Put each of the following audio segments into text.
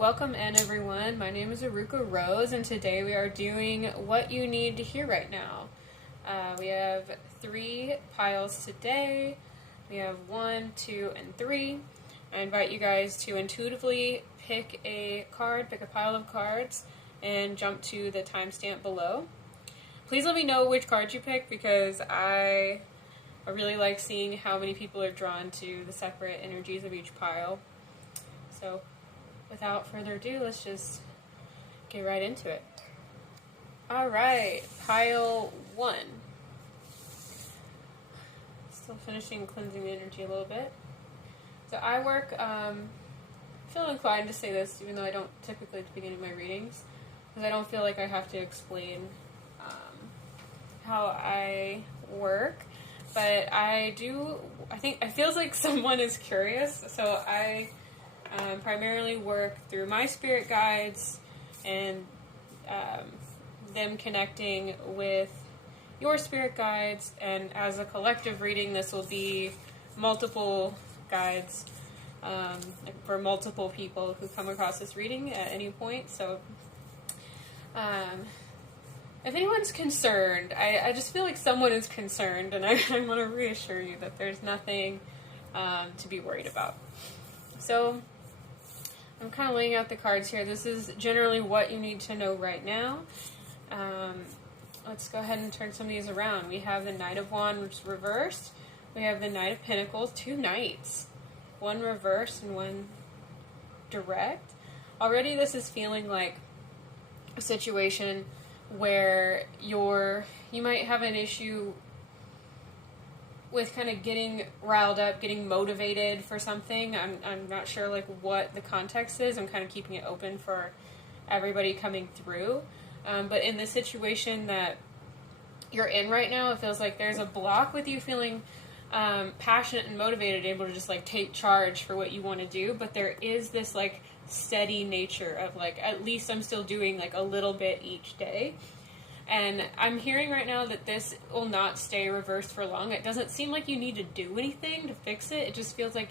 Welcome in, everyone. My name is Erucarose, and today we are doing what you need to hear right now. We have 3 piles today. We have 1, 2, and 3. I invite you guys to intuitively pick a card, pick a pile of cards, and jump to the timestamp below. Please let me know which cards you pick, because I really like seeing how many people are drawn to the separate energies of each pile. So, without further ado, let's just get right into it. Alright, pile 1. Still finishing cleansing the energy a little bit. So I work, I feel inclined to say this, even though I don't typically at the beginning of my readings, because I don't feel like I have to explain how I work. But I think it feels like someone is curious, so I primarily work through my spirit guides and them connecting with your spirit guides, and as a collective reading, this will be multiple guides for multiple people who come across this reading at any point. So if anyone's concerned, I just feel like someone is concerned, and I want to reassure you that there's nothing to be worried about. So I'm kind of laying out the cards here. This is generally what you need to know right now. Let's go ahead and turn some of these around. We have the Knight of Wands, which is reversed. We have the Knight of Pentacles, 2 Knights. 1 reversed and 1 direct. Already this is feeling like a situation where you might have an issue with kind of getting riled up, getting motivated for something. I'm not sure like what the context is. I'm kind of keeping it open for everybody coming through. But in the situation that you're in right now, it feels like there's a block with you feeling passionate and motivated, able to just like take charge for what you want to do. But there is this like steady nature of like, at least I'm still doing like a little bit each day. And I'm hearing right now that this will not stay reversed for long. It doesn't seem like you need to do anything to fix it. It just feels like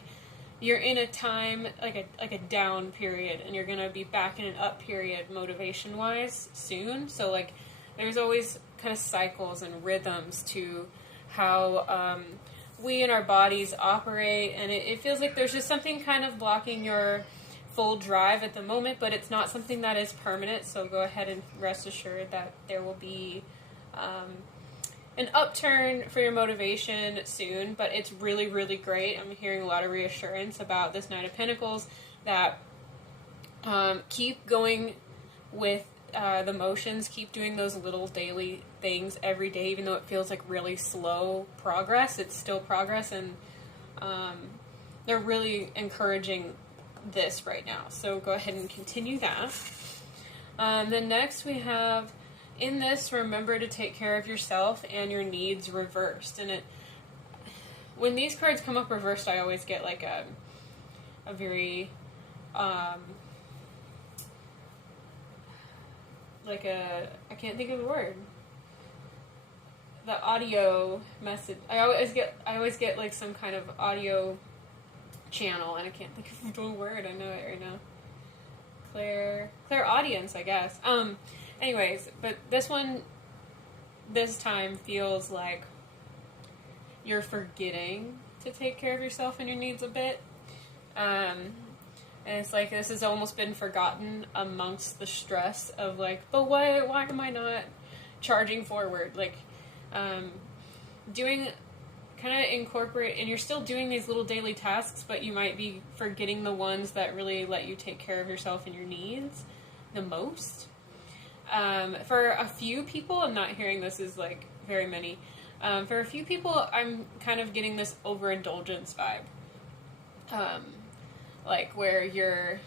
you're in a time, like a down period, and you're going to be back in an up period motivation-wise soon. So, like, there's always kind of cycles and rhythms to how we and our bodies operate. And it feels like there's just something kind of blocking your full drive at the moment, but it's not something that is permanent, so go ahead and rest assured that there will be an upturn for your motivation soon. But it's really, really great. I'm hearing a lot of reassurance about this Knight of Pentacles, that keep going with the motions, keep doing those little daily things every day, even though it feels like really slow progress. It's still progress, and they're really encouraging this right now, so go ahead and continue that. Then next we have, in this, remember to take care of yourself and your needs reversed. And when these cards come up reversed, I always get like a very I can't think of the word, the audio message. I always get like some kind of audio channel, and I can't think of the word. I know it right now. Clairaudience, I guess. Anyways, but this time feels like you're forgetting to take care of yourself and your needs a bit. And it's like this has almost been forgotten amongst the stress of like, but why am I not charging forward? Like, doing, kind of incorporate, and you're still doing these little daily tasks, but you might be forgetting the ones that really let you take care of yourself and your needs the most. For a few people, I'm not hearing this is like very many. For a few people, I'm kind of getting this overindulgence vibe. Like where you're,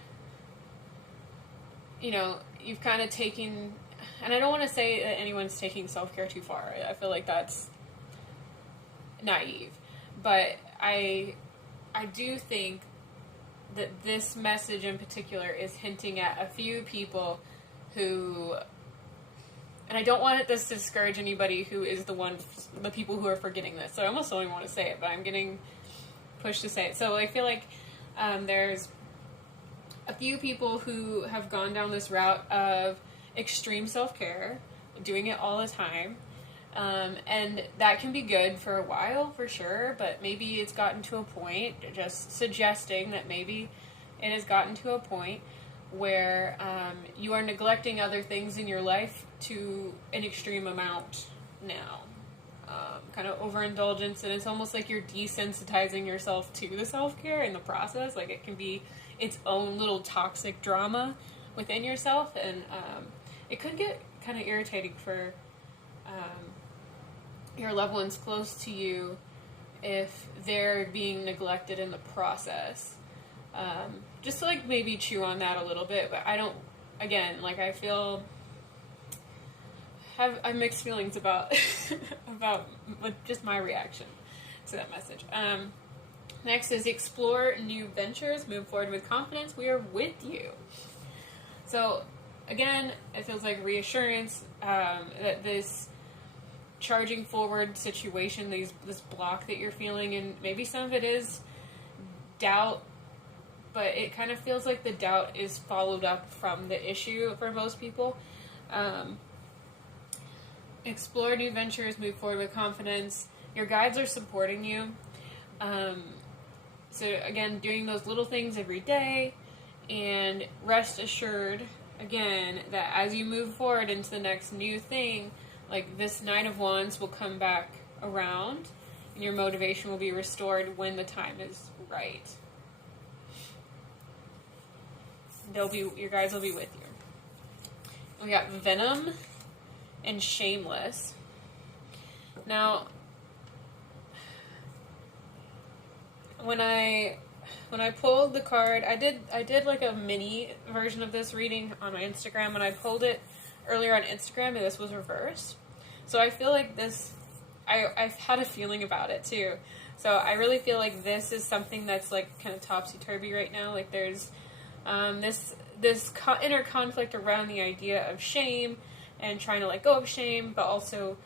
you've kind of taken, and I don't want to say that anyone's taking self-care too far. I feel like that's naive, but I do think that this message in particular is hinting at a few people who, and I don't want this to discourage anybody who is the people who are forgetting this, so I almost don't even want to say it, but I'm getting pushed to say it. So I feel like there's a few people who have gone down this route of extreme self-care, doing it all the time. And that can be good for a while, for sure, but maybe it's gotten to a point, just suggesting that maybe it has gotten to a point where you are neglecting other things in your life to an extreme amount now. Kind of overindulgence, and it's almost like you're desensitizing yourself to the self-care in the process. Like, it can be its own little toxic drama within yourself, and it could get kind of irritating for your loved ones close to you if they're being neglected in the process. Just to, like, maybe chew on that a little bit, but I don't, again, like, I have mixed feelings about about just my reaction to that message. Next is explore new ventures, move forward with confidence. We are with you. So again, it feels like reassurance that this charging forward situation, this block that you're feeling, and maybe some of it is doubt, but it kind of feels like the doubt is followed up from the issue for most people. Explore new ventures, move forward with confidence. Your guides are supporting you. So again, doing those little things every day, and rest assured, again, that as you move forward into the next new thing, like, this Nine of Wands will come back around, and your motivation will be restored when the time is right. Your guides will be with you. We got Venom and Shameless. Now, when I pulled the card, I did like a mini version of this reading on my Instagram. When I pulled it earlier on Instagram, and this was reversed. So I feel like this, I've had a feeling about it too. So I really feel like this is something that's like kind of topsy-turvy right now. Like, there's this inner conflict around the idea of shame and trying to let go of shame, but also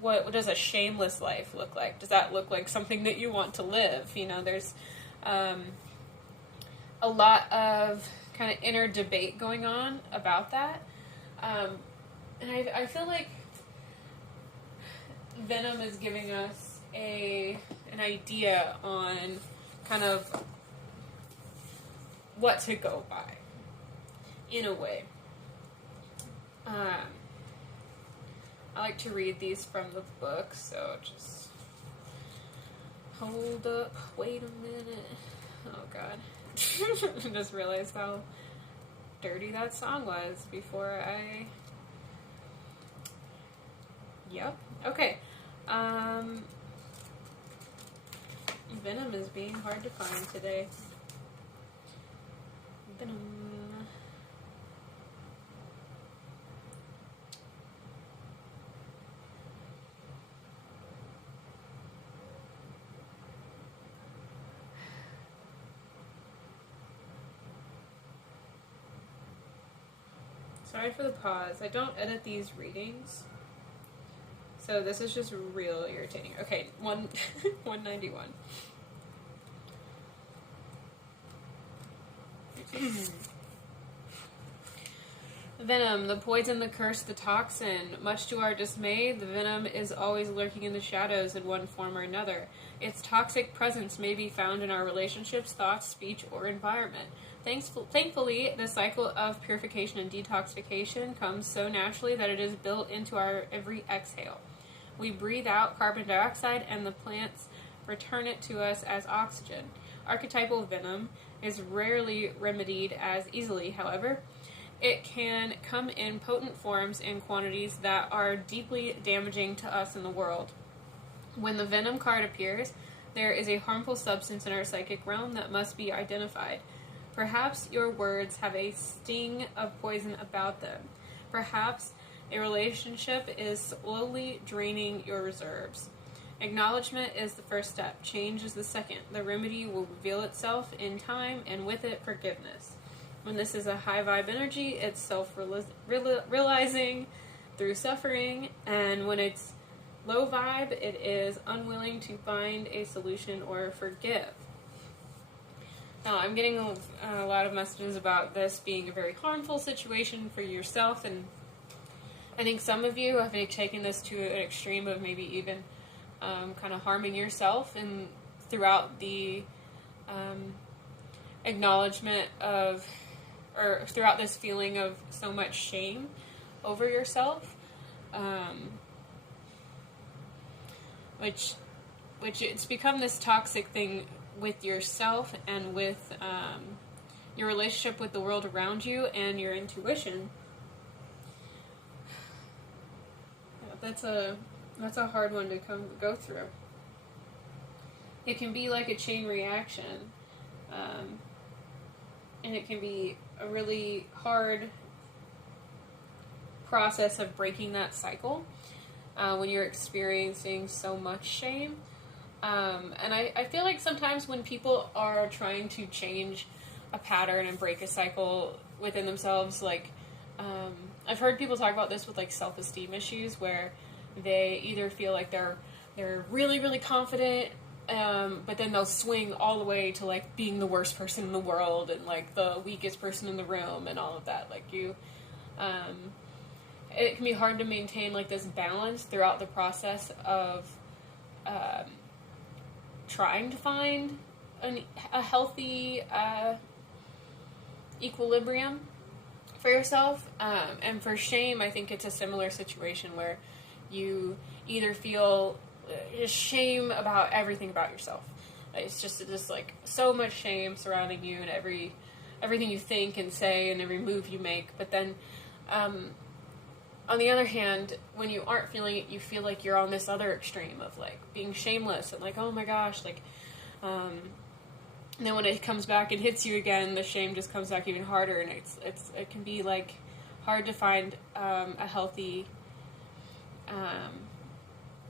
what does a shameless life look like? Does that look like something that you want to live? You know, there's a lot of kind of inner debate going on about that. And I feel like Venom is giving us an idea on kind of what to go by, in a way. I like to read these from the book, so just hold up, wait a minute. Oh god. I just realized how dirty that song was before I... Yep. Okay. Venom is being hard to find today. Venom. Sorry for the pause. I don't edit these readings, so this is just real irritating. Okay, 191. Venom, the poison, the curse, the toxin. Much to our dismay, the venom is always lurking in the shadows in one form or another. Its toxic presence may be found in our relationships, thoughts, speech, or environment. Thankfully, the cycle of purification and detoxification comes so naturally that it is built into our every exhale. We breathe out carbon dioxide, and the plants return it to us as oxygen. Archetypal venom is rarely remedied as easily, however. It can come in potent forms and quantities that are deeply damaging to us in the world. When the venom card appears, there is a harmful substance in our psychic realm that must be identified. Perhaps your words have a sting of poison about them. Perhaps a relationship is slowly draining your reserves. Acknowledgement is the first step. Change is the second. The remedy will reveal itself in time, and with it, forgiveness. When this is a high vibe energy, it's self-realizing through suffering, and when it's low vibe, it is unwilling to find a solution or forgive. I'm getting a lot of messages about this being a very harmful situation for yourself, and I think some of you have taken this to an extreme of maybe even kind of harming yourself, and throughout the acknowledgement of, or throughout this feeling of so much shame over yourself, which it's become this toxic thing with yourself and with your relationship with the world around you and your intuition. That's a hard one to go through. It can be like a chain reaction, and it can be a really hard process of breaking that cycle when you're experiencing so much shame. And I feel like sometimes when people are trying to change a pattern and break a cycle within themselves, like, I've heard people talk about this with like self-esteem issues, where they either feel like they're really, really confident, but then they'll swing all the way to like being the worst person in the world and like the weakest person in the room and all of that. Like it can be hard to maintain like this balance throughout the process of trying to find a healthy equilibrium for yourself. And for shame, I think it's a similar situation where you either feel shame about everything about yourself. It's just like so much shame surrounding you and everything you think and say and every move you make. But then on the other hand, when you aren't feeling it, you feel like you're on this other extreme of like being shameless and like, oh my gosh, like and then when it comes back and hits you again, the shame just comes back even harder, and it can be like hard to find a healthy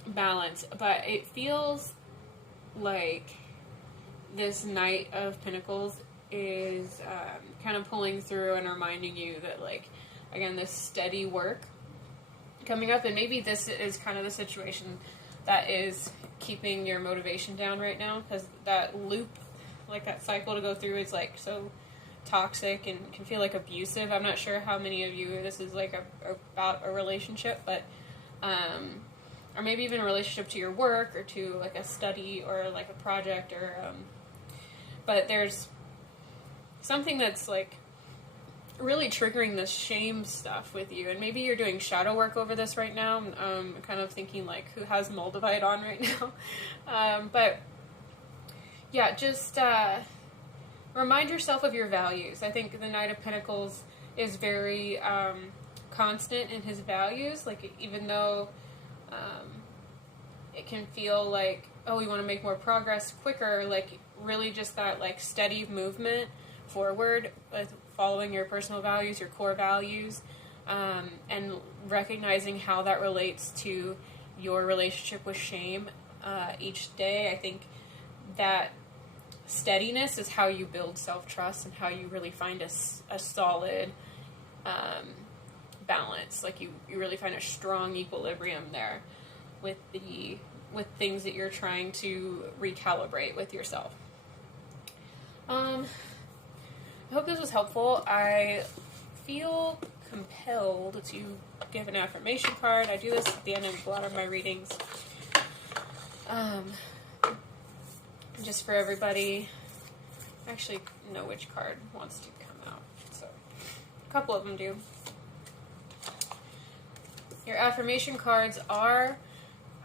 balance. But it feels like this Knight of Pentacles is kind of pulling through and reminding you that, like, again, this steady work coming up, and maybe this is kind of the situation that is keeping your motivation down right now, because that loop, like that cycle to go through, is like so toxic and can feel like abusive. I'm not sure how many of you this is like about a relationship, but or maybe even a relationship to your work or to like a study or like a project, or but there's something that's like really triggering this shame stuff with you, and maybe you're doing shadow work over this right now. I'm kind of thinking like, who has Moldavite on right now? But yeah, just remind yourself of your values. I think the Knight of Pentacles is very constant in his values. Like, even though it can feel like, oh, we want to make more progress quicker, like really just that like steady movement forward with following your personal values, your core values, and recognizing how that relates to your relationship with shame each day. I think that steadiness is how you build self-trust and how you really find a solid balance. Like you really find a strong equilibrium there with things that you're trying to recalibrate with yourself. I hope this was helpful. I feel compelled to give an affirmation card. I do this at the end of a lot of my readings. Just for everybody. I actually know which card wants to come out. So, a couple of them do. Your affirmation cards are: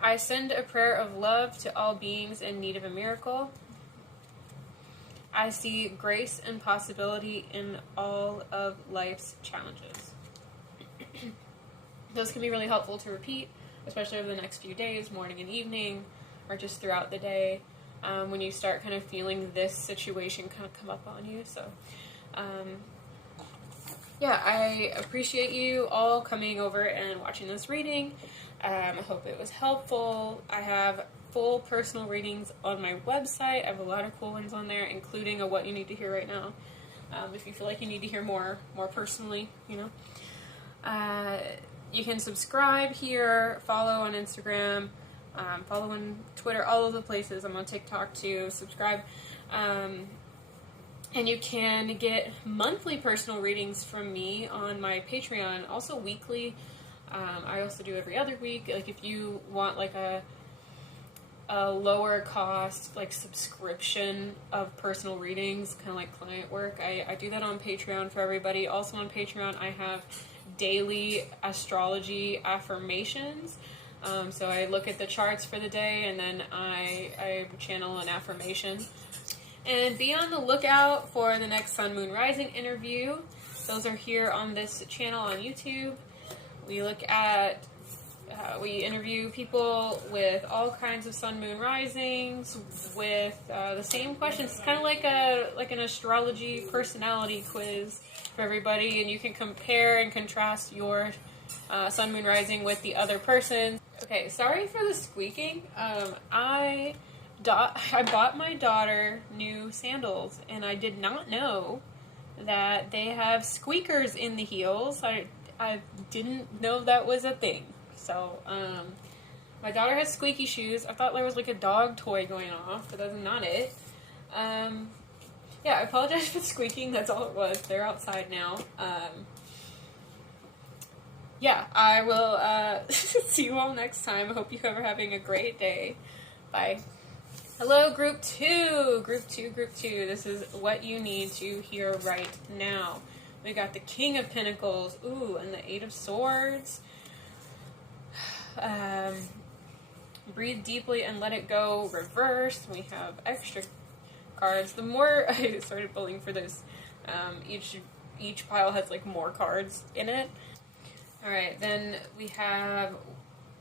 I send a prayer of love to all beings in need of a miracle. I see grace and possibility in all of life's challenges. Those can be really helpful to repeat, especially over the next few days, morning and evening, or just throughout the day, when you start kind of feeling this situation kind of come up on you. So, yeah, I appreciate you all coming over and watching this reading. I hope it was helpful. I have full personal readings on my website. I have a lot of cool ones on there, including a what you need to hear right now. If you feel like you need to hear more personally, you know. You can subscribe here, follow on Instagram, follow on Twitter, all of the places. I'm on TikTok too. Subscribe. And you can get monthly personal readings from me on my Patreon, also weekly. I also do every other week. Like if you want like a lower cost like subscription of personal readings, kind of like client work, I do that on Patreon for everybody. Also on Patreon I have daily astrology affirmations. So I look at the charts for the day and then I channel an affirmation. And be on the lookout for the next Sun, Moon, Rising interview. Those are here on this channel on YouTube. We look at, we interview people with all kinds of Sun, Moon, Risings with the same questions. It's kind of like an astrology personality quiz for everybody, and you can compare and contrast your Sun, Moon, Rising with the other person. Okay, sorry for the squeaking. I bought my daughter new sandals, and I did not know that they have squeakers in the heels. I didn't know that was a thing. So, my daughter has squeaky shoes. I thought there was like a dog toy going off, but that's not it. Yeah, I apologize for the squeaking. That's all it was. They're outside now. Yeah, I will see you all next time. I hope you are having a great day. Bye. Hello, Group 2. Group 2. This is what you need to hear right now. We got the King of Pentacles. Ooh, and the Eight of Swords. Breathe deeply and let it go. Reverse. We have extra cards. The more I started pulling for this, each pile has like more cards in it. Alright, then we have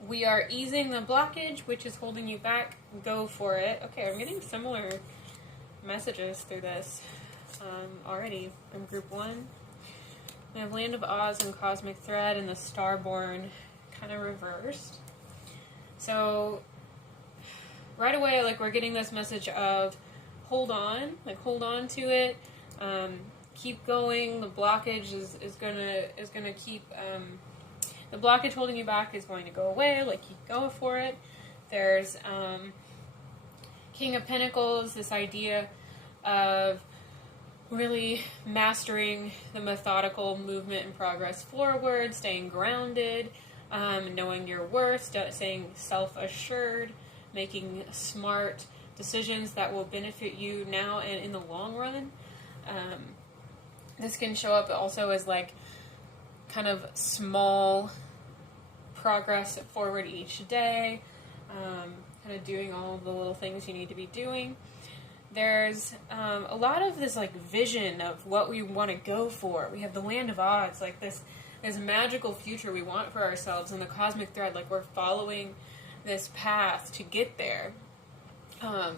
we are easing the blockage, which is holding you back. Go for it. Okay, I'm getting similar messages through this already from Group 1. We have Land of Oz and Cosmic Thread and the Starborn kind of reversed. So right away, like, we're getting this message of hold on to it. Keep going. The blockage is gonna keep the blockage holding you back is going to go away. Like, keep going for it. There's King of Pentacles, this idea of really mastering the methodical movement and progress forward, staying grounded, knowing your worth, staying self-assured, making smart decisions that will benefit you now and in the long run. This can show up also as like kind of small progress forward each day, kind of doing all of the little things you need to be doing. There's a lot of this like vision of what we want to go for. We have the Land of Oz, like this magical future we want for ourselves, and the Cosmic Thread, like we're following this path to get there. I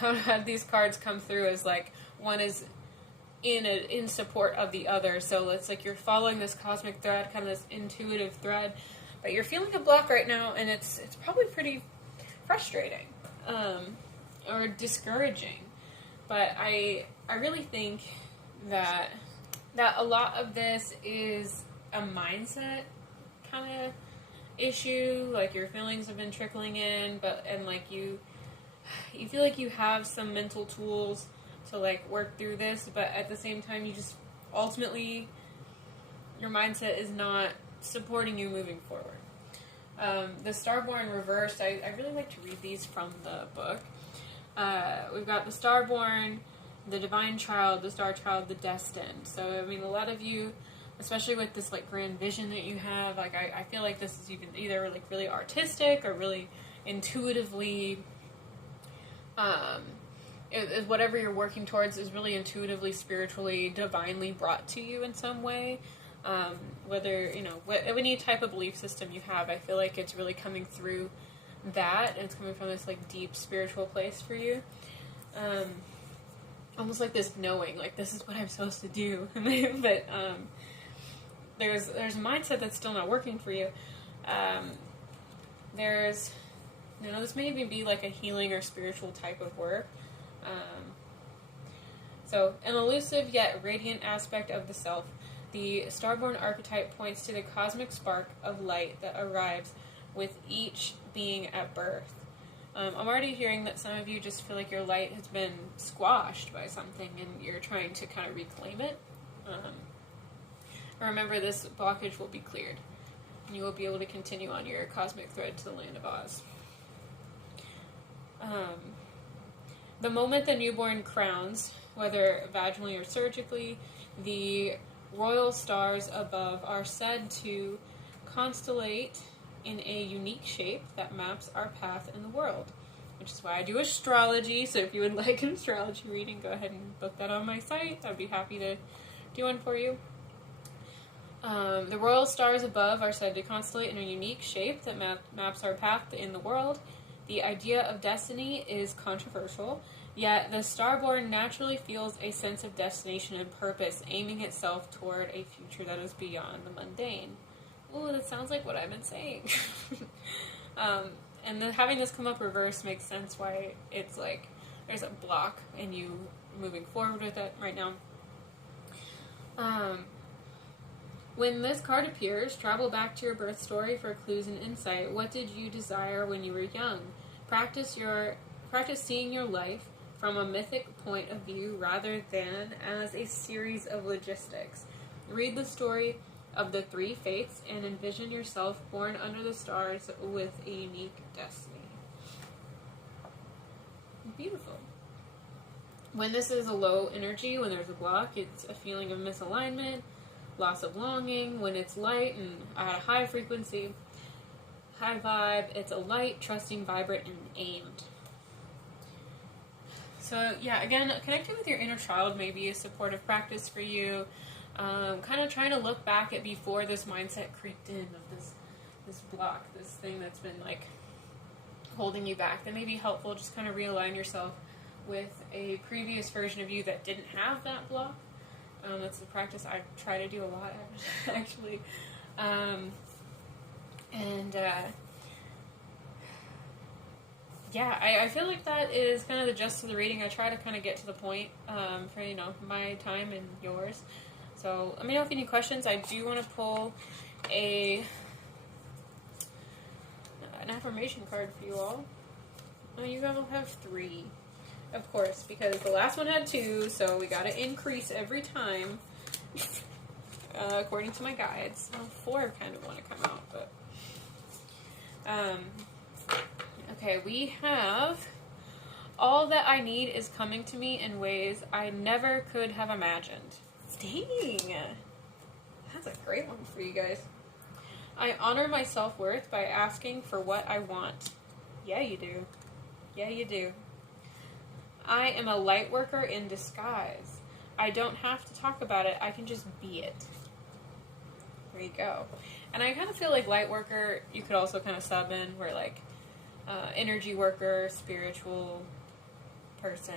had these cards come through as like one is in support of the other, so it's like you're following this cosmic thread, kind of this intuitive thread, but you're feeling a block right now, and it's probably pretty frustrating or discouraging. But I really think that a lot of this is a mindset kind of issue. Like, your feelings have been trickling in, and like you feel like you have some mental tools to like work through this, but at the same time you just ultimately your mindset is not supporting you moving forward. The Starborn reversed, I really like to read these from the book. We've got the Starborn, the Divine Child, the Star Child, the Destined. So I mean, a lot of you, especially with this like grand vision that you have, like I feel like this is even either like really artistic or really intuitively whatever you're working towards is really intuitively, spiritually, divinely brought to you in some way. Whether, any type of belief system you have, I feel like it's really coming through that, and it's coming from this like deep spiritual place for you. Almost like this knowing, like this is what I'm supposed to do. But there's a mindset that's still not working for you. This may even be like a healing or spiritual type of work. So, an elusive yet radiant aspect of the self. The Starborn archetype points to the cosmic spark of light that arrives with each being at birth. I'm already hearing that some of you just feel like your light has been squashed by something and you're trying to kind of reclaim it. Remember, this blockage will be cleared, and you will be able to continue on your cosmic thread to the land of Oz. The moment the newborn crowns, whether vaginally or surgically, the royal stars above are said to constellate in a unique shape that maps our path in the world, which is why I do astrology. So if you would like an astrology reading, go ahead and book that on my site. I'd be happy to do one for you. The royal stars above are said to constellate in a unique shape that maps our path in the world. The idea of destiny is controversial, yet the starborn naturally feels a sense of destination and purpose, aiming itself toward a future that is beyond the mundane. Oh, that sounds like what I've been saying. And then having this come up reverse makes sense why it's like there's a block in you moving forward with it right now. When this card appears, travel back to your birth story for clues and insight. What did you desire when you were young? Practice seeing your life from a mythic point of view rather than as a series of logistics. Read the story of the three fates and envision yourself born under the stars with a unique destiny. Beautiful. When this is a low energy, when there's a block, it's a feeling of misalignment, loss of longing. When it's light and at a high frequency, high vibe, it's a light, trusting, vibrant, and aimed. So yeah, again, connecting with your inner child may be a supportive practice for you. Kind of trying to look back at before this mindset creeped in of this block, this thing that's been like holding you back. That may be helpful. Just kind of realign yourself with a previous version of you that didn't have that block. That's a practice I try to do a lot, actually. Yeah, I feel like that is kind of the gist of the reading. I try to kind of get to the point for, my time and yours. So let me know if you have any questions. I do want to pull an affirmation card for you all. Oh, you all have 3. Of course, because the last one had 2, so we got to increase every time, according to my guides. Well, 4 kind of want to come out, but... Okay, we have... All that I need is coming to me in ways I never could have imagined. Dang! That's a great one for you guys. I honor my self-worth by asking for what I want. Yeah, you do. Yeah, you do. I am a light worker in disguise. I don't have to talk about it. I can just be it. There you go. And I kind of feel like light worker, you could also kind of sub in where like energy worker, spiritual person,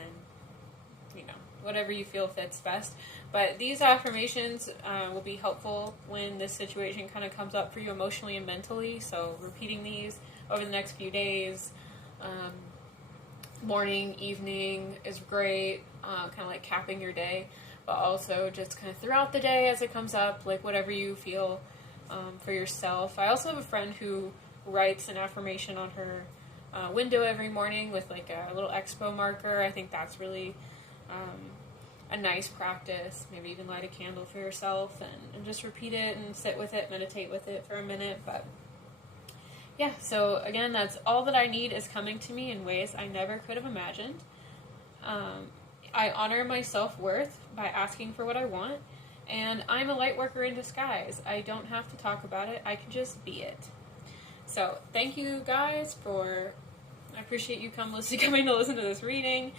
whatever you feel fits best. But these affirmations will be helpful when this situation kind of comes up for you emotionally and mentally. So repeating these over the next few days. Morning, evening is great, kind of like capping your day, but also just kind of throughout the day as it comes up, like whatever you feel for yourself. I also have a friend who writes an affirmation on her window every morning with like a little expo marker. I think that's really a nice practice. Maybe even light a candle for yourself and just repeat it and sit with it, meditate with it for a minute, but yeah, so again, that's all that I need is coming to me in ways I never could have imagined. I honor my self-worth by asking for what I want, and I'm a light worker in disguise. I don't have to talk about it. I can just be it. So thank you guys I appreciate you coming to listen to this reading.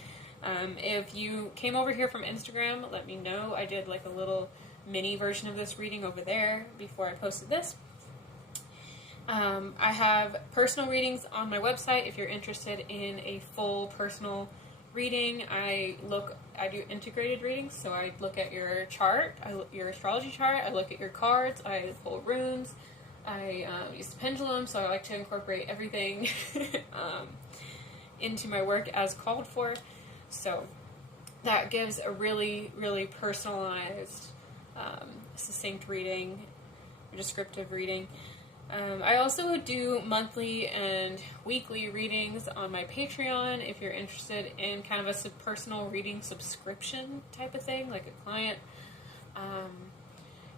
If you came over here from Instagram, let me know. I did like a little mini version of this reading over there before I posted this. I have personal readings on my website if you're interested in a full personal reading. I do integrated readings, so I look at your chart, your astrology chart, I look at your cards, I pull runes, I use the pendulum, so I like to incorporate everything into my work as called for. So that gives a really, really personalized, succinct reading, descriptive reading. I also do monthly and weekly readings on my Patreon if you're interested in kind of a personal reading subscription type of thing, like a client.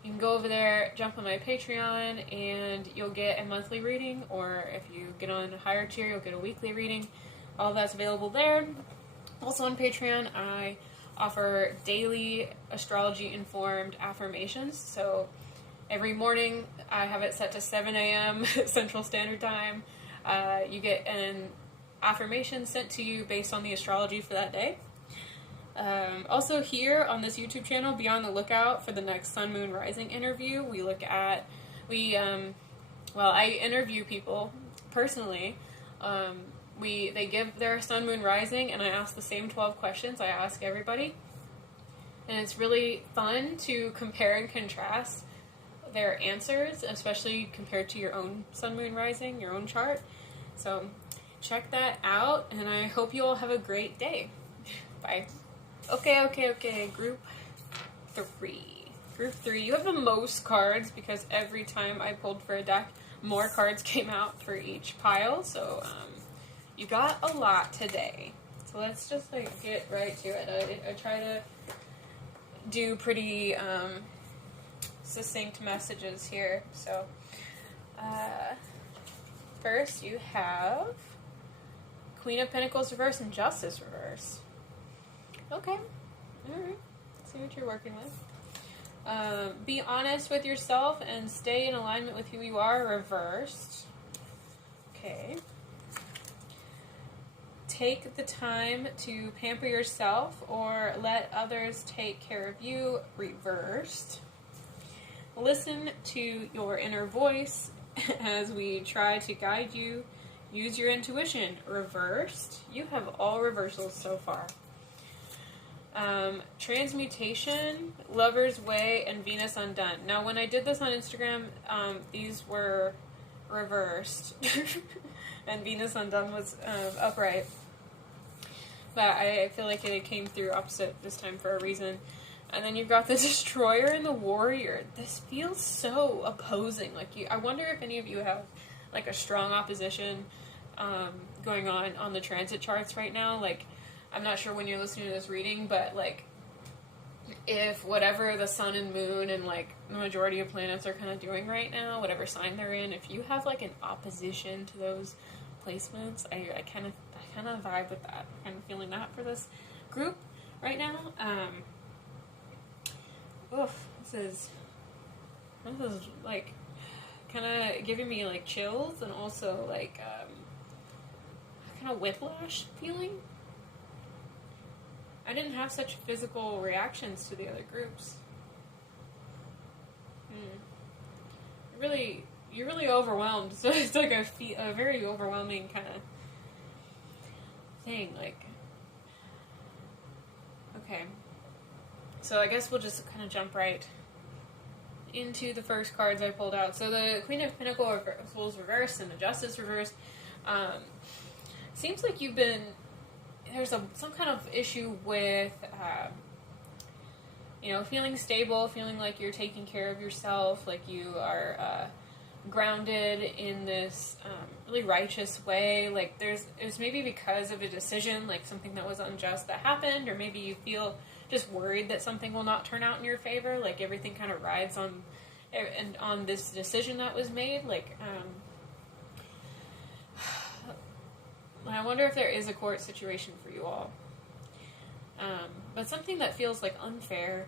You can go over there, jump on my Patreon, and you'll get a monthly reading, or if you get on a higher tier, you'll get a weekly reading. All that's available there. Also on Patreon, I offer daily astrology-informed affirmations, so every morning, I have it set to 7 a.m. Central Standard Time. You get an affirmation sent to you based on the astrology for that day. Also here on this YouTube channel, be on the lookout for the next Sun, Moon, Rising interview. I interview people personally. They give their Sun, Moon, Rising, and I ask the same 12 questions I ask everybody. And it's really fun to compare and contrast their answers, especially compared to your own Sun, Moon, Rising, your own chart. So check that out, and I hope you all have a great day. Bye. Okay. Group 3. Group 3. You have the most cards because every time I pulled for a deck, more cards came out for each pile. So you got a lot today. So let's just get right to it. I try to do pretty succinct messages here. So first you have Queen of Pentacles reverse and Justice reverse. Okay, alright, let's see what you're working with. Be honest with yourself and stay in alignment with who you are, reversed. Okay. Take the time to pamper yourself or let others take care of you, reversed. Listen to your inner voice as we try to guide you. Use your intuition, reversed. You have all reversals so far. Transmutation, Lover's Way, and Venus Undone. Now, when I did this on Instagram, these were reversed, and Venus Undone was upright. But I feel like it came through opposite this time for a reason. And then you've got the Destroyer and the Warrior. This feels so opposing. I wonder if any of you have a strong opposition going on the transit charts right now. I'm not sure when you're listening to this reading, but if whatever the sun and moon and the majority of planets are kind of doing right now, whatever sign they're in, if you have an opposition to those placements, I kind of vibe with that. I'm kind of feeling that for this group right now. This is kind of giving me chills and also kind of whiplash feeling. I didn't have such physical reactions to the other groups. You're really overwhelmed. So it's a very overwhelming kind of thing. Okay. So I guess we'll just kind of jump right into the first cards I pulled out. So the Queen of Pentacles reversed and the Justice reversed. Seems like there's some kind of issue with, feeling stable, feeling like you're taking care of yourself, like you are grounded in this really righteous way. It was maybe because of a decision, something that was unjust that happened, or maybe you feel just worried that something will not turn out in your favor, everything kind of rides on this decision that was made. I wonder if there is a court situation for you all. But something that feels unfair,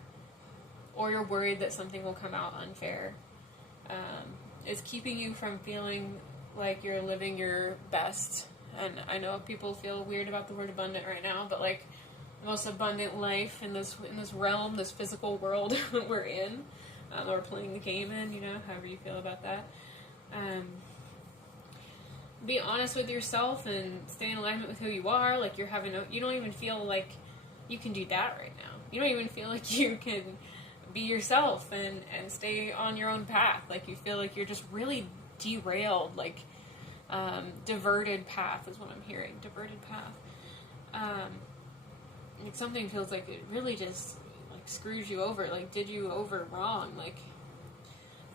or you're worried that something will come out unfair, is keeping you from feeling like you're living your best. And I know people feel weird about the word abundant right now, but the most abundant life in this realm, this physical world we're in, or playing the game in, however you feel about that. Be honest with yourself and stay in alignment with who you are. You don't even feel like you can do that right now. You don't even feel like you can be yourself and stay on your own path. You feel like you're just really derailed, diverted path is what I'm hearing. Diverted path. Something feels like it really just screws you over. Did you over wrong?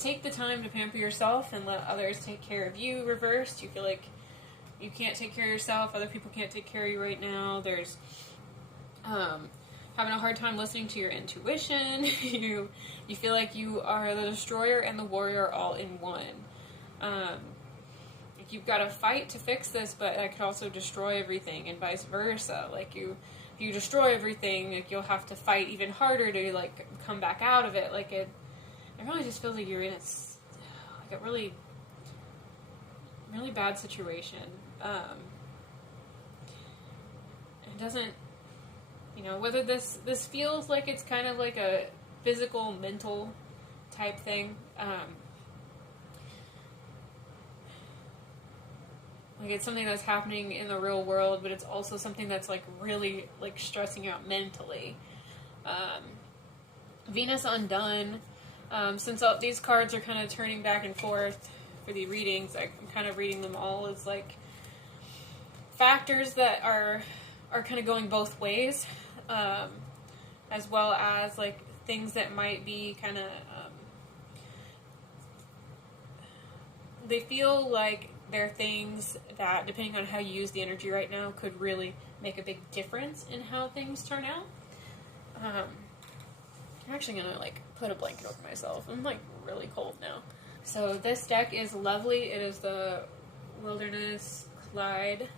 take the time to pamper yourself and let others take care of you reversed. You feel like you can't take care of yourself, other people can't take care of you right now. There's having a hard time listening to your intuition. You feel like you are the destroyer and the warrior all in one. Like you've got to fight to fix this, but that could also destroy everything, and vice versa. Like if you destroy everything, like you'll have to fight even harder to like come back out of it. Like it really just feels like you're in like a really, really bad situation. It doesn't, whether this feels like it's kind of like a physical, mental type thing. Like it's something that's happening in the real world, but it's also something that's like really like stressing you out mentally. Venus undone. Since these cards are kind of turning back and forth for the readings, I'm kind of reading them all as like factors that are kind of going both ways, as well as like things that might be kind of they feel like they're things that, depending on how you use the energy right now, could really make a big difference in how things turn out. I'm actually gonna like put a blanket over myself. I'm like really cold now. So this deck is lovely. It is the Wilderness Clyde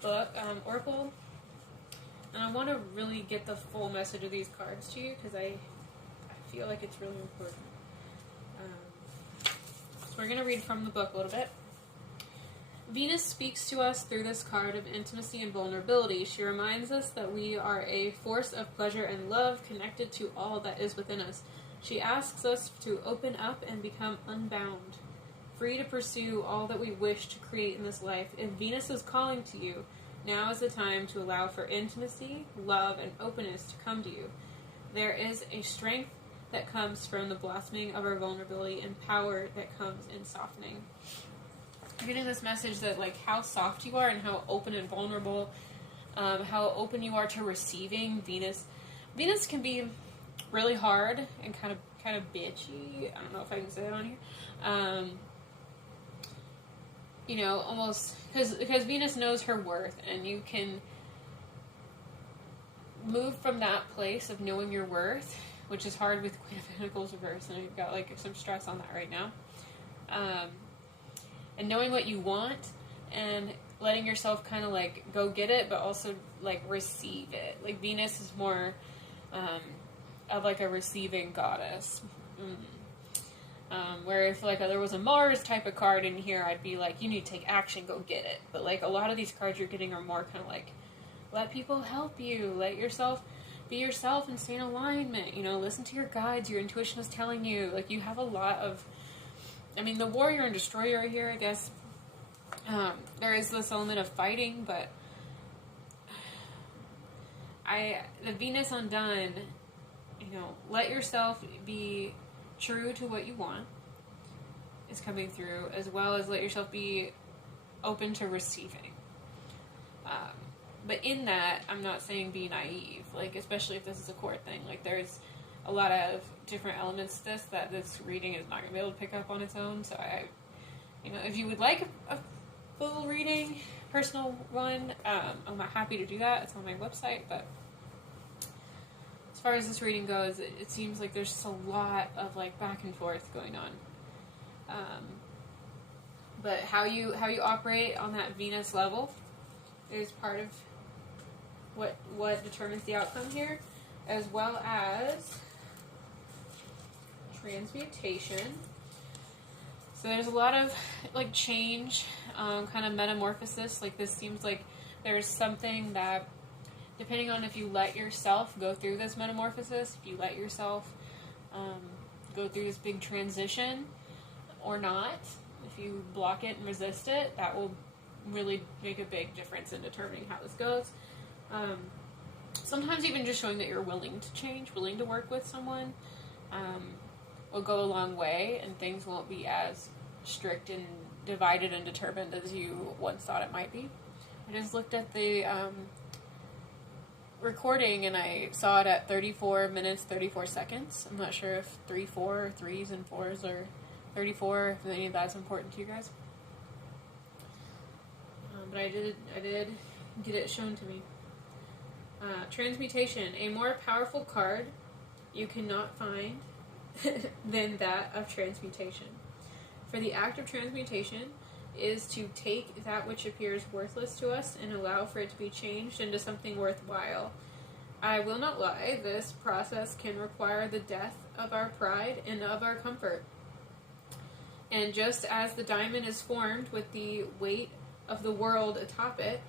book, Oracle. And I want to really get the full message of these cards to you because I feel like it's really important. So we're going to read from the book a little bit. Venus speaks to us through this card of intimacy and vulnerability. She reminds us that we are a force of pleasure and love connected to all that is within us. She asks us to open up and become unbound, free to pursue all that we wish to create in this life. If Venus is calling to you, now is the time to allow for intimacy, love, and openness to come to you. There is a strength that comes from the blossoming of our vulnerability and power that comes in softening. I'm getting this message that like how soft you are and how open and vulnerable, how open you are to receiving. Venus can be really hard and kind of bitchy. I don't know if I can say that on here. Almost because Venus knows her worth, and you can move from that place of knowing your worth, which is hard with Queen of Pentacles reverse, and I've got like some stress on that right now. And knowing what you want and letting yourself kind of like go get it, but also like receive it. Like Venus is more of like a receiving goddess. Where if like there was a Mars type of card in here, I'd be like, you need to take action, go get it. But like a lot of these cards you're getting are more kind of like, let people help you, let yourself be yourself and stay in alignment. Listen to your guides. Your intuition is telling you. Like you have a lot of, the warrior and destroyer here, I guess. There is this element of fighting, but the Venus undone, let yourself be true to what you want is coming through, as well as let yourself be open to receiving. But in that, I'm not saying be naive, like especially if this is a court thing. Like there's a lot of different elements to this that this reading is not going to be able to pick up on its own. So if you would like a full reading, personal one, I'm not happy to do that. It's on my website, but as far as this reading goes, it seems like there's just a lot of like back and forth going on. But how you operate on that Venus level is part of what determines the outcome here, as well as transmutation. So there's a lot of like change, kind of metamorphosis. Like this seems like there's something that, depending on if you let yourself go through this metamorphosis, if you let yourself go through this big transition or not, if you block it and resist it, that will really make a big difference in determining how this goes. Sometimes even just showing that you're willing to change, willing to work with someone, will go a long way, and things won't be as strict and divided and determined as you once thought it might be. I just looked at the recording and I saw it at 34 minutes, 34 seconds. I'm not sure if 3-4 or 3s and 4s or 34, if any of that's important to you guys. But I did get it shown to me. Transmutation, a more powerful card you cannot find than that of transmutation. For the act of transmutation is to take that which appears worthless to us and allow for it to be changed into something worthwhile. I will not lie, this process can require the death of our pride and of our comfort. And just as the diamond is formed with the weight of the world atop it,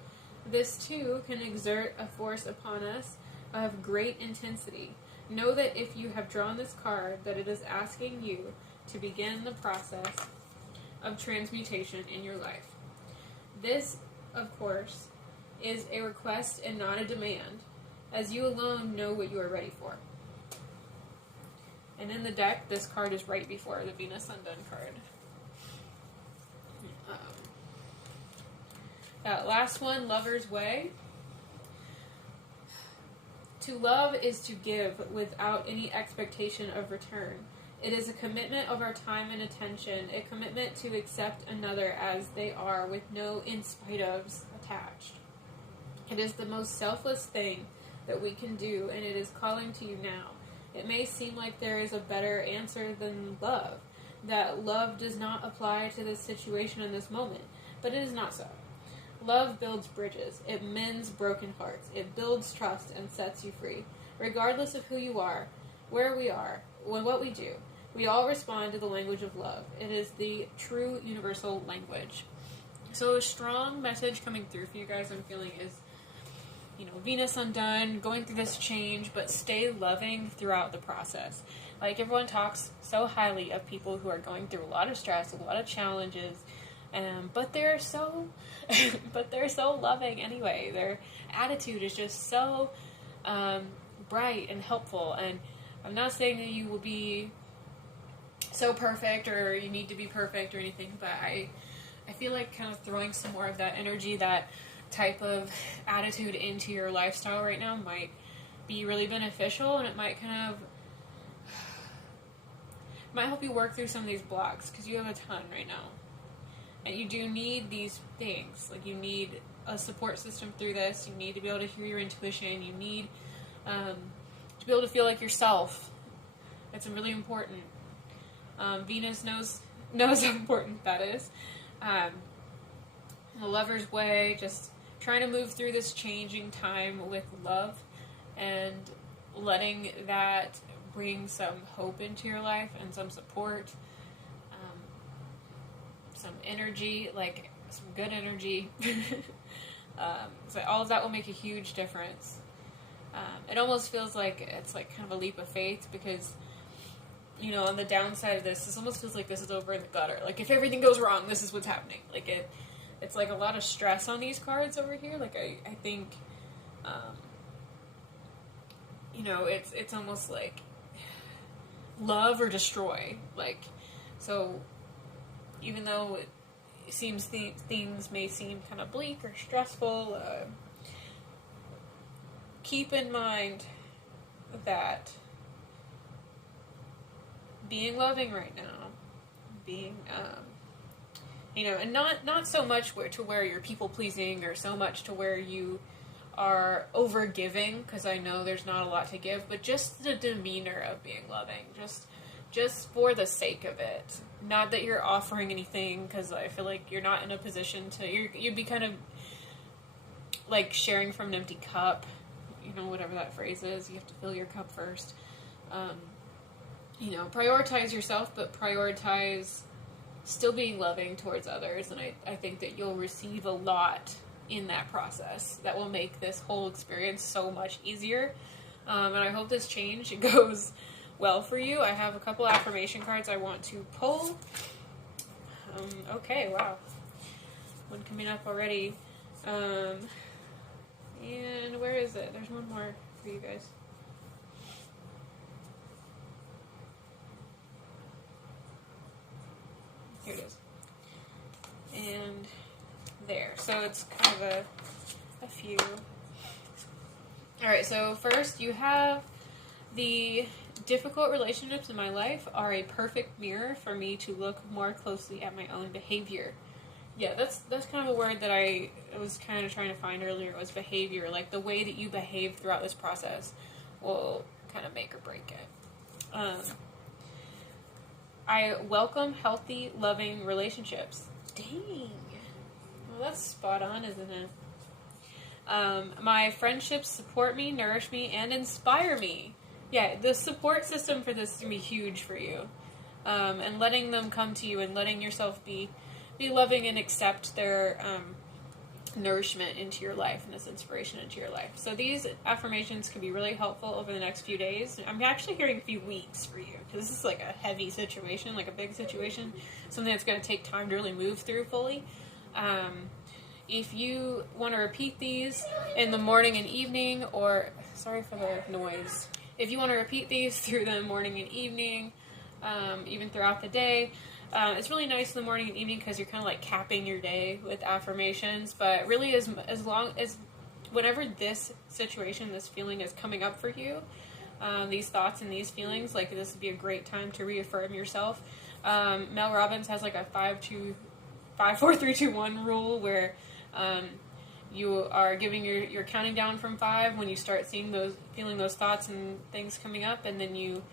this too can exert a force upon us of great intensity. Know that if you have drawn this card, that it is asking you to begin the process of transmutation in your life. This, of course, is a request and not a demand, as you alone know what you are ready for. And in the deck, this card is right before the Venus Undone card. That last one, Lover's Way. To love is to give without any expectation of return. It is a commitment of our time and attention, a commitment to accept another as they are with no in spite ofs attached. It is the most selfless thing that we can do, and it is calling to you now. It may seem like there is a better answer than love, that love does not apply to this situation in this moment, but it is not so. Love builds bridges. It mends broken hearts. It builds trust and sets you free. Regardless of who you are, where we are, what we do, we all respond to the language of love. It is the true universal language. So a strong message coming through for you guys, I'm feeling, is, Venus Undone, going through this change, but stay loving throughout the process. Like, everyone talks so highly of people who are going through a lot of stress, a lot of challenges, but they're so loving anyway. Their attitude is just so bright and helpful. And I'm not saying that you will be so perfect or you need to be perfect or anything, but I feel like kind of throwing some more of that energy, that type of attitude into your lifestyle right now might be really beneficial, and it might help you work through some of these blocks, because you have a ton right now. And you do need these things. Like, you need a support system through this. You need to be able to hear your intuition. You need to be able to feel like yourself. That's really important. Venus knows how important that is. The Lover's Way, just trying to move through this changing time with love and letting that bring some hope into your life and some support. Some energy, like some good energy. So all of that will make a huge difference. It almost feels like it's like kind of a leap of faith, because on the downside of this almost feels like this is over in the gutter. Like, if everything goes wrong, this is what's happening. Like, it's like a lot of stress on these cards over here. Like, I think it's almost like love or destroy. Like, so even though it seems things may seem kind of bleak or stressful, keep in mind that being loving right now, being, and not so much to where you're people pleasing, or so much to where you are over giving, because I know there's not a lot to give, but just the demeanor of being loving, just for the sake of it. Not that you're offering anything, because I feel like you're not in a position to, you'd be kind of like sharing from an empty cup, whatever that phrase is. You have to fill your cup first. Prioritize yourself, but prioritize still being loving towards others, and I think that you'll receive a lot in that process that will make this whole experience so much easier. And I hope this change goes well for you. I have a couple affirmation cards I want to pull. Okay, wow. One coming up already. And where is it? There's one more for you guys. Here it is. And there. So it's kind of a few. Alright, so first you have the difficult relationships in my life are a perfect mirror for me to look more closely at my own behavior. Yeah, that's kind of a word that I was kind of trying to find earlier, was behavior. Like the way that you behave throughout this process will kind of make or break it. I welcome healthy, loving relationships. Dang. Well, that's spot on, isn't it? My friendships support me, nourish me, and inspire me. Yeah, the support system for this is going to be huge for you. And letting them come to you and letting yourself be loving and accept their nourishment into your life and this inspiration into your life. So these affirmations can be really helpful over the next few days. I'm actually hearing a few weeks for you, because this is like a heavy situation, like a big situation, something that's going to take time to really move through fully. If you want to repeat these in the morning and evening, or, sorry for the noise, if you want to repeat these through the morning and evening, even throughout the day, it's really nice in the morning and evening because you're kind of like capping your day with affirmations. But really, as long as whenever this situation, this feeling is coming up for you, these thoughts and these feelings, like this would be a great time to reaffirm yourself. Mel Robbins has like a 5, 4, 3, 2, 1 rule where you are giving you're counting down from 5 when you start feeling those thoughts and things coming up, and then you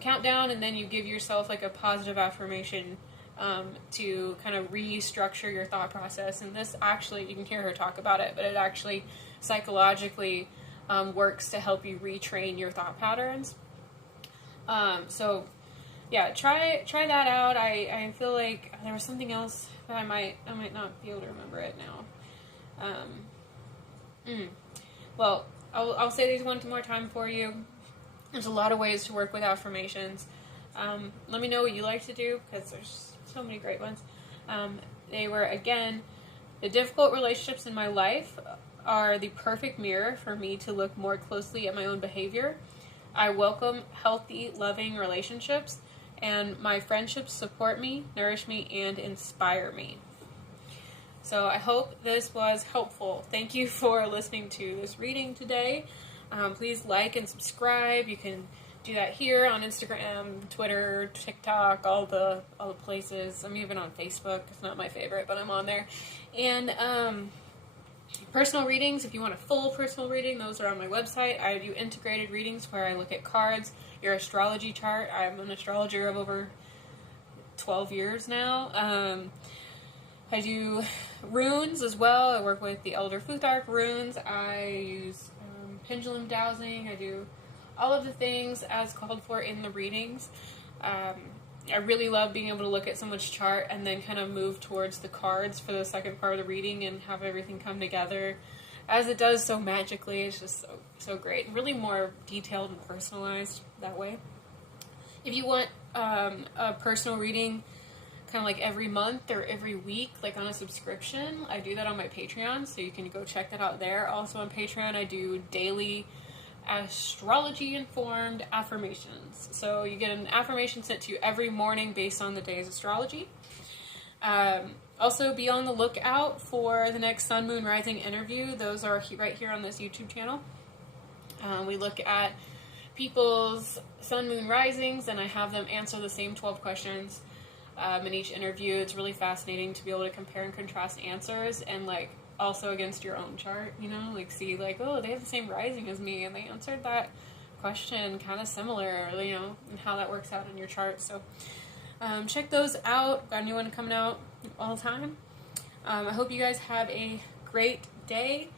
count down, and then you give yourself like a positive affirmation to kind of restructure your thought process. And this actually, you can hear her talk about it, but it actually psychologically works to help you retrain your thought patterns. So yeah, try that out. I feel like there was something else, but I might not be able to remember it now. Well, I'll say these one more time for you. There's a lot of ways to work with affirmations. Let me know what you like to do, because there's so many great ones. They were, again, the difficult relationships in my life are the perfect mirror for me to look more closely at my own behavior. I welcome healthy, loving relationships, and my friendships support me, nourish me, and inspire me. So I hope this was helpful. Thank you for listening to this reading today. Please like and subscribe. You can do that here on Instagram, Twitter, TikTok, all the places. I'm even on Facebook. It's not my favorite, but I'm on there. And personal readings, if you want a full personal reading, those are on my website. I do integrated readings where I look at cards, your astrology chart. I'm an astrologer of over 12 years now. I do runes as well. I work with the Elder Futhark runes. I use pendulum dowsing. I do all of the things as called for in the readings. I really love being able to look at someone's chart and then kind of move towards the cards for the second part of the reading and have everything come together as it does so magically. It's just so great. Really more detailed and personalized that way. If you want a personal reading kind of like every month or every week, like on a subscription, I do that on my Patreon, so you can go check that out there. Also on Patreon, I do daily astrology informed affirmations. So you get an affirmation sent to you every morning based on the day's astrology. Also, be on the lookout for the next Sun, Moon, Rising interview. Those are right here on this YouTube channel. We look at people's Sun, Moon, Risings, and I have them answer the same 12 questions in each interview. It's really fascinating to be able to compare and contrast answers, and like also against your own chart, you know, like see like, oh, they have the same rising as me and they answered that question kind of similar, you know, and how that works out in your chart. So check those out. Got a new one coming out all the time. I hope you guys have a great day.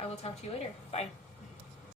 I will talk to you later. Bye.